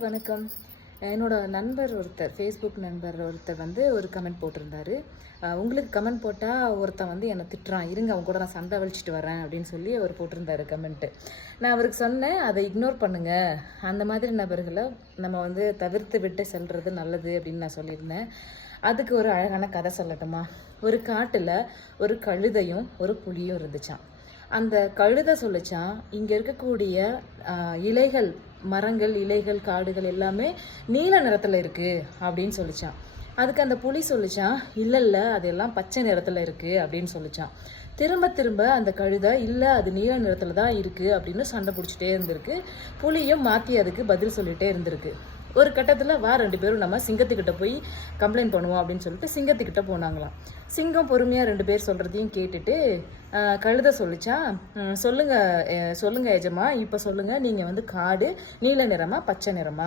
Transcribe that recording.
வணக்கம். என்னோட நண்பர் ஒருத்தர், ஃபேஸ்புக் நண்பர் ஒருத்தர் வந்து ஒரு கமெண்ட் போட்டிருந்தாரு. உங்களுக்கு கமெண்ட் போட்டால் ஒருத்தன் வந்து என்னை திட்டுறான், இருங்க அவங்க கூட நான் சண்டை வலிச்சிட்டு வரேன் அப்படின்னு சொல்லி அவர் போட்டிருந்தாரு கமெண்ட்டு. நான் அவருக்கு சொன்னேன், அதை இக்னோர் பண்ணுங்க, அந்த மாதிரி நபர்களை நம்ம வந்து தவிர்த்து விட்டு செல்றது நல்லது அப்படின்னு நான் சொல்லியிருந்தேன். அதுக்கு ஒரு அழகான கதை சொல்லட்டுமா? ஒரு காட்டில் ஒரு கழுதையும் ஒரு புலியும் இருந்துச்சான். அந்த கழுதை சொல்லிச்சான், இங்கே இருக்கக்கூடிய இலைகள், மரங்கள், இலைகள், காடுகள் எல்லாமே நீல நிறத்தில் இருக்குது அப்படின்னு சொல்லிச்சான். அதுக்கு அந்த புலி சொல்லிச்சான், இல்லை இல்லை அதெல்லாம் பச்சை நிறத்தில் இருக்குது அப்படின்னு சொல்லிச்சான். திரும்ப திரும்ப அந்த கழுதை இல்லை அது நீல நிறத்தில் தான் இருக்குது அப்படின்னு சண்டை பிடிச்சிட்டே இருந்திருக்கு. புலியும் மாற்றி அதுக்கு பதில் சொல்லிகிட்டே இருந்திருக்கு. ஒரு கட்டத்தில் ரெண்டு பேரும் நம்ம சிங்கத்துக்கிட்ட போய் கம்ப்ளைண்ட் பண்ணுவோம் அப்படின்னு சொல்லிட்டு சிங்கத்துக்கிட்ட போனாங்களாம். சிங்கம் பொறுமையாக ரெண்டு பேர் சொல்கிறதையும் கேட்டுட்டு கழுதை சொல்லிச்சா, சொல்லுங்க சொல்லுங்க எஜமா, இப்போ சொல்லுங்க, நீங்கள் வந்து காடு நீல நிறமா பச்சை நிறமா